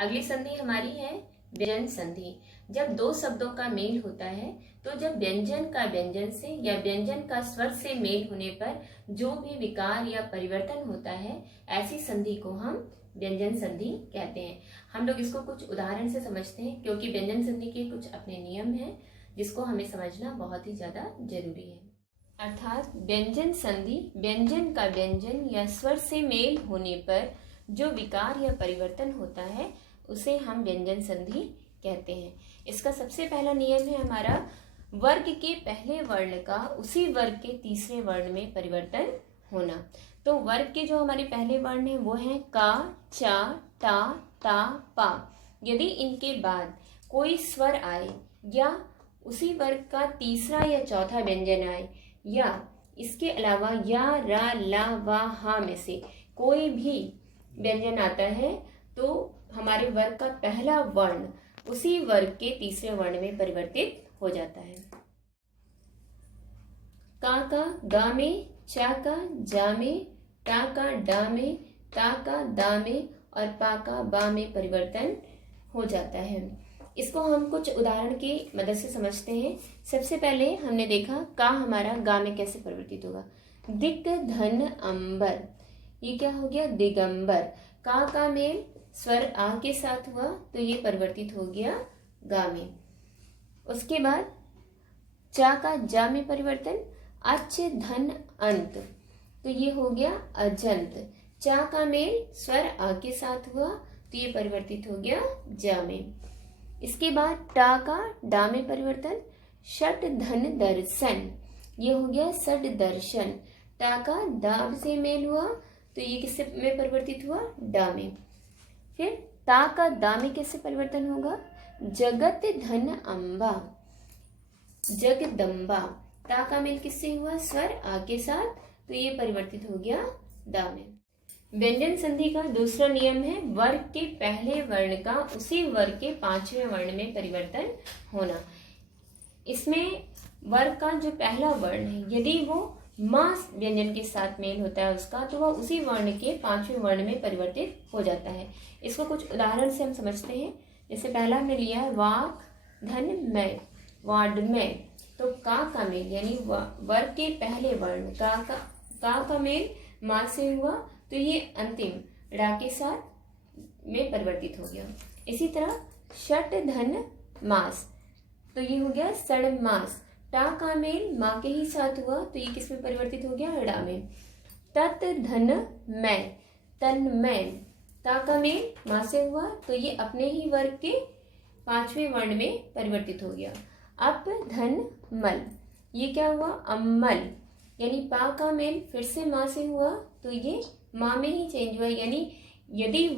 अगली संधि हमारी है व्यंजन संधि। जब दो शब्दों का मेल होता है तो जब व्यंजन का व्यंजन से या व्यंजन का स्वर से मेल होने पर जो भी विकार या परिवर्तन होता है, ऐसी संधि को हम व्यंजन संधि कहते हैं। हम लोग इसको कुछ उदाहरण से समझते हैं, क्योंकि व्यंजन संधि के कुछ अपने नियम हैं जिसको हमें समझना बहुत ही ज्यादा जरूरी है। अर्थात व्यंजन संधि व्यंजन का व्यंजन या स्वर से मेल होने पर जो विकार या परिवर्तन होता है उसे हम व्यंजन संधि कहते हैं। इसका सबसे पहला नियम है हमारा वर्ग के पहले वर्ण का उसी वर्ग के तीसरे वर्ण में परिवर्तन होना। तो वर्ग के जो हमारे पहले वर्ण हैं वो हैं का, चा, टा, ता, पा। यदि इनके बाद कोई स्वर आए या उसी वर्ग का तीसरा या चौथा व्यंजन आए या इसके अलावा या, रा, ला, वा, हा में से कोई भी व्यंजन आता है तो हमारे वर्ग का पहला वर्ण उसी वर्ग के तीसरे वर्ण में परिवर्तित हो जाता है। का गा में, चा का जा में, टा का डा में, ता का दा में और पा का बा में परिवर्तन हो जाता है। इसको हम कुछ उदाहरण की मदद से समझते हैं। सबसे पहले हमने देखा का हमारा गा में कैसे परिवर्तित होगा। दिक धन अंबर, ये क्या हो गया? दिगंबर। का मेल स्वर आ के साथ हुआ तो ये परिवर्तित हो गया गा में। उसके बाद चा का जा में परिवर्तन, अच धन अंत, तो ये हो गया अजंत। चा का मेल स्वर आ के साथ हुआ तो ये परिवर्तित हो गया जा में। इसके बाद टा का डा में परिवर्तन, षट धन दर्शन, ये हो गया षट दर्शन। टा का डा से मेल हुआ तो ये किससे में परिवर्तित हुआ? डा में। फिर ता का दा में कैसे परिवर्तन होगा? जगत धन अंबा, जगदम्बा। ता का मेल किससे हुआ? स्वर आ के साथ, तो ये परिवर्तित हो गया दा में। व्यंजन संधि का दूसरा नियम है वर्ग के पहले वर्ण का उसी वर्ग के पांचवें वर्ण में परिवर्तन होना। इसमें वर्ग का जो पहला वर्ण है यदि वो मां व्यंजन के साथ मेल होता है उसका, तो वह उसी वर्ण के पांचवें वर्ण में परिवर्तित हो जाता है। इसको कुछ उदाहरण से हम समझते हैं। जैसे पहला हमने लिया है वाक धन में, वाड में। तो का मेल यानी वर्ग के पहले वर्ण का मेल मां से हुआ तो ये अंतिम ड़ा के साथ में परिवर्तित हो गया। इसी तरह षट धन मास, तो ये हो गया षड मास। टा का मेल माँ के ही साथ हुआ तो ये किस में परिवर्तित हो गया? ड़ा में। तत् धन मैं, तन मैं। ता का मेल माँ से हुआ तो ये अपने ही वर्ग के पांचवें वर्ण में परिवर्तित हो गया। अप धन मल, ये क्या हुआ? अम्मल। यानी पा का मेल फिर से माँ से हुआ तो ये माँ में ही चेंज हुआ। यानी यदि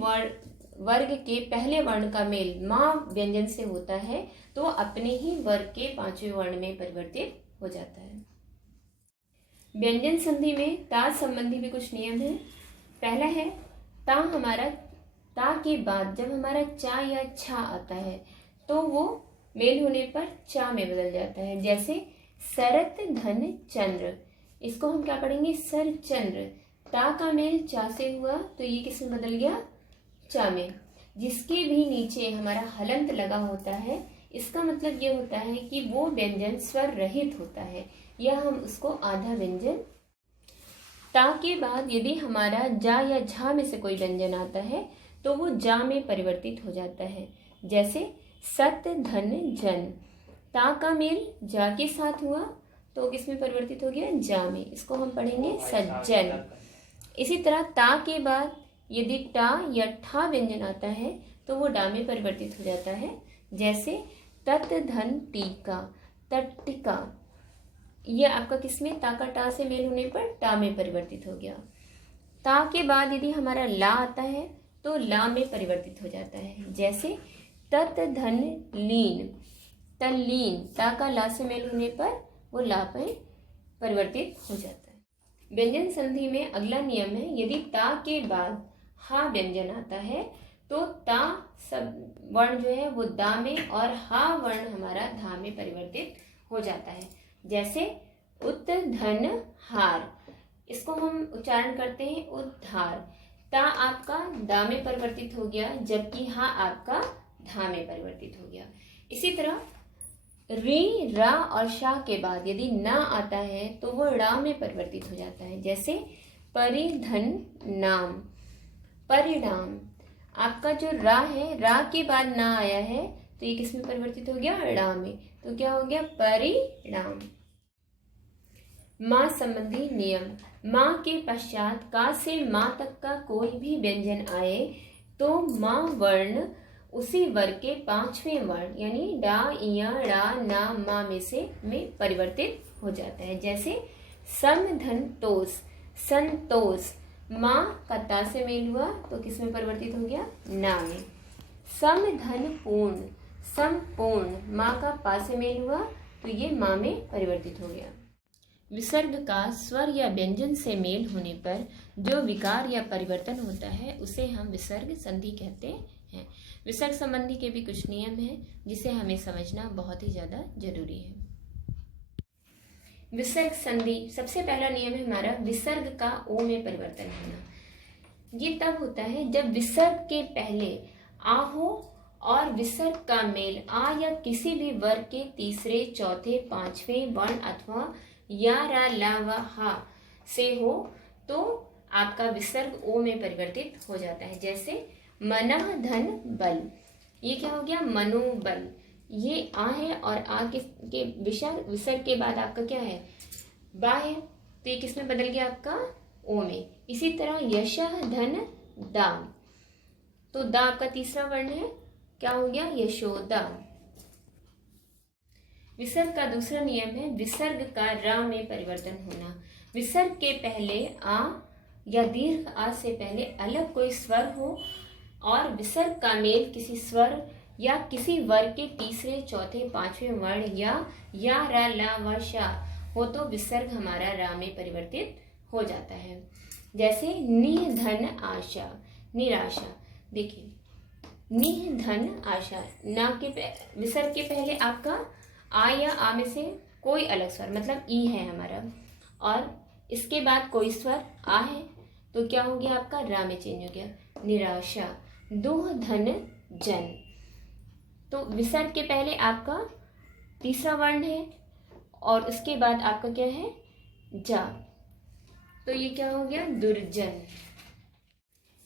वर्ग के पहले वर्ण का मेल मां व्यंजन से होता है तो अपने ही वर्ग के पांचवें वर्ण में परिवर्तित हो जाता है। व्यंजन संधि में ता संबंधी भी कुछ नियम है। पहला है ता हमारा, ता के बाद जब हमारा चा या छा आता है तो वो मेल होने पर चा में बदल जाता है। जैसे शरत धन चंद्र, इसको हम क्या पढ़ेंगे? सर चंद्र। ता का मेल चा से हुआ तो ये किस में बदल गया? चा में। जिसके भी नीचे हमारा हलंत लगा होता है इसका मतलब ये होता है कि वो व्यंजन स्वर रहित होता है या हम उसको आधा व्यंजन। ता के बाद यदि हमारा जा या झा में से कोई व्यंजन आता है तो वो जा में परिवर्तित हो जाता है। जैसे सत धन जन, ता का मेल जा के साथ हुआ तो किसमें परिवर्तित हो गया? जा में। इसको हम पढ़ेंगे सज्जन। इसी तरह ता के बाद यदि टा या ठा व्यंजन आता है तो वो डा में परिवर्तित हो जाता है। जैसे तत् धन टीका, तट्टिका, ये आपका किसमें? ता का टा से मेल होने पर टा में परिवर्तित हो गया। ता के बाद यदि हमारा ला आता है तो ला में परिवर्तित हो जाता है। जैसे तत् धन लीन, तल्लीन। ता का ला से मेल होने पर वो ला में परिवर्तित हो जाता है। व्यंजन संधि में अगला नियम है यदि ता के बाद हा व्यंजन आता है तो ता सब वर्ण जो है वो दा में और हा वर्ण हमारा धा में परिवर्तित हो जाता है। जैसे उत धन हार, इसको हम उच्चारण करते हैं उद्धार। ता आपका दा में परिवर्तित हो गया, जबकि हा आपका धा में परिवर्तित हो गया। इसी तरह री, रा और शा के बाद यदि ना आता है तो वो ड़ा में परिवर्तित हो जाता है। जैसे परिधन नाम, परिणाम। आपका जो रा है, रा के बाद ना आया है तो ये किस में परिवर्तित हो गया, ड़ा में। तो क्या हो गया, परिणाम। माँ संबंधी नियम। माँ के पश्चात का से माँ तक का कोई भी व्यंजन आए तो माँ वर्ण उसी वर्ग के पांचवें वर्ण यानी डा, इया, ड़ा, ना, मा में परिवर्तित हो जाता है। जैसे सम, धन, तोस, संतोष। माँ का ता से मेल हुआ तो किस में परिवर्तित हो गया, ना में। सम, धन, पूर्ण, संपूर्ण। माँ का पा से मेल हुआ तो ये माँ में परिवर्तित हो गया। विसर्ग का स्वर या व्यंजन से मेल होने पर जो विकार या परिवर्तन होता है उसे हम विसर्ग संधि कहते हैं। विसर्ग संबंधी के भी कुछ नियम हैं जिसे हमें समझना बहुत ही ज़्यादा जरूरी है। विसर्ग संधि, सबसे पहला नियम है हमारा विसर्ग का ओ में परिवर्तन होना। ये तब होता है जब विसर्ग के पहले आ हो और विसर्ग का मेल आ या किसी भी वर्ग के तीसरे, चौथे, पांचवें वर्ण अथवा या, रा, ला व हा से हो तो आपका विसर्ग ओ में परिवर्तित हो जाता है। जैसे मनः, धन, बल। ये क्या हो गया, मनोबल। ये आ है और आ के विसर्ग के बाद आपका क्या है, बा है, तो ये किस में बदल गया, आपका ओ में। इसी तरह यशः, धन, दाम। तो दा आपका तीसरा वर्ण है, क्या हो गया, यशोदा। विसर्ग का दूसरा नियम है विसर्ग का रा में परिवर्तन होना। विसर्ग के पहले आ या दीर्घ आ से पहले अलग कोई स्वर हो और विसर्ग का मेल किसी स्वर या किसी वर्ग के तीसरे, चौथे, पांचवें वर्ण या, रा, ला व शा हो तो विसर्ग हमारा रा में परिवर्तित हो जाता है। जैसे निधन, आशा, निराशा। देखिए निधन, आशा, ना के विसर्ग के पहले आपका आ या आ में से कोई अलग स्वर मतलब ई है हमारा और इसके बाद कोई स्वर आ है तो क्या हो गया, आपका रा में चेंज हो गया, निराशा। दुह, धन, जन। तो विसर्ग के पहले आपका तीसरा वर्ण है और उसके बाद आपका क्या है, जा, तो ये क्या हो गया, दुर्जन।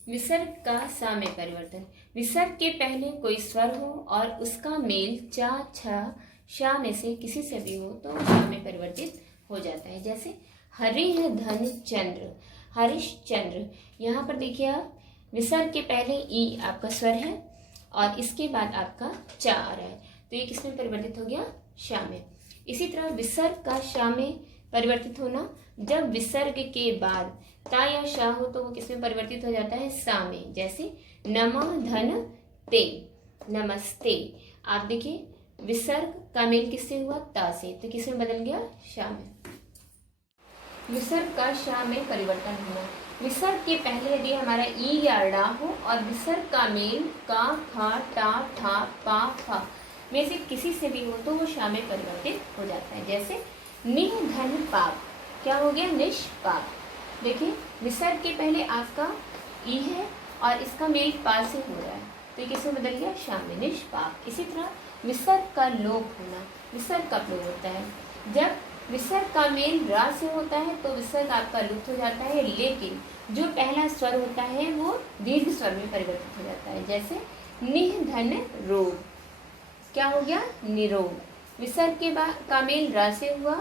विसर्ग का सा में परिवर्तन। विसर्ग के पहले कोई स्वर हो और उसका मेल चा, छा, शा में से किसी से भी हो तो शा में परिवर्तित हो जाता है। जैसे हरिह, धन, चंद्र, हरिश्चंद्र। यहाँ पर देखिए आप विसर्ग के पहले ई आपका स्वर है और इसके बाद आपका चा आ रहा है तो ये किस में परिवर्तित हो गया, शा में। इसी तरह विसर्ग का शा में परिवर्तित होना, जब विसर्ग के बाद ता या शा हो तो वो किस में परिवर्तित हो जाता है, सा में। जैसे नमः, धन, ते, नमस्ते। आप देखिए विसर्ग का मेल किससे हुआ, ता से, तो किस में बदल गया, शा में। विसर्ग का शा में परिवर्तन होना। विसर्ग के पहले यदि हमारा ई या ड़ा हो और विसर्ग का मेल का, था, टा, ठा, पा, फा में से किसी से भी हो तो वो शा में परिवर्तित हो जाता है। जैसे निह, धन, पाप। क्या हो गया, निष्पाप। देखिए विसर्ग के पहले आपका ई है और इसका मेल पा से हो रहा है तो ये किसमें बदल गया, शा में, निष्पाप। इसी तरह विसर्ग का लोप होना। विसर्ग कब लोप होता है, जब विसर्ग का मेल रा से होता है तो विसर्ग आपका लुप्त हो जाता है, लेकिन जो पहला स्वर होता है वो दीर्घ स्वर में परिवर्तित हो जाता है। जैसे निह, धन, रोग। क्या हो गया, निरोग। विसर्ग के बाद का मेल रा से हुआ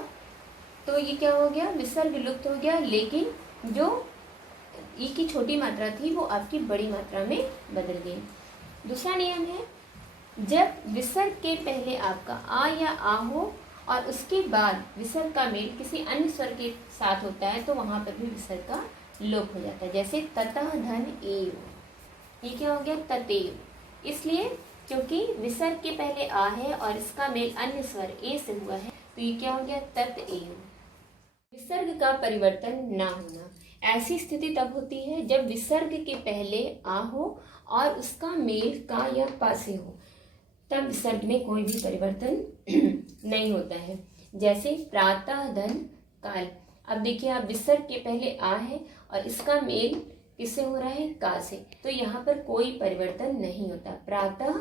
तो ये क्या हो गया, विसर्ग लुप्त हो गया, लेकिन जो ई की छोटी मात्रा थी वो आपकी बड़ी मात्रा में बदल गई। दूसरा नियम है जब विसर्ग के पहले आपका आ या आ हो और उसके बाद विसर्ग का मेल किसी अन्य स्वर के साथ होता है तो वहां पर भी विसर्ग का लोप हो जाता है। जैसे ततः, धन, एव। ये क्या हो गया, ततेव। इसलिए क्योंकि विसर्ग के पहले आ है और इसका मेल अन्य स्वर ए से हुआ है तो ये क्या हो गया, ततएव। विसर्ग का परिवर्तन ना होना। ऐसी स्थिति तब होती है जब विसर्ग के पहले आ हो और उसका मेल का या पा से हो, तब विसर्ग में कोई भी परिवर्तन नहीं होता है। जैसे प्रातः, धन, काल। अब देखिए आप विसर्ग के पहले आ है और इसका मेल किससे हो रहा है? का से। तो यहाँ पर कोई परिवर्तन नहीं होता, प्रातः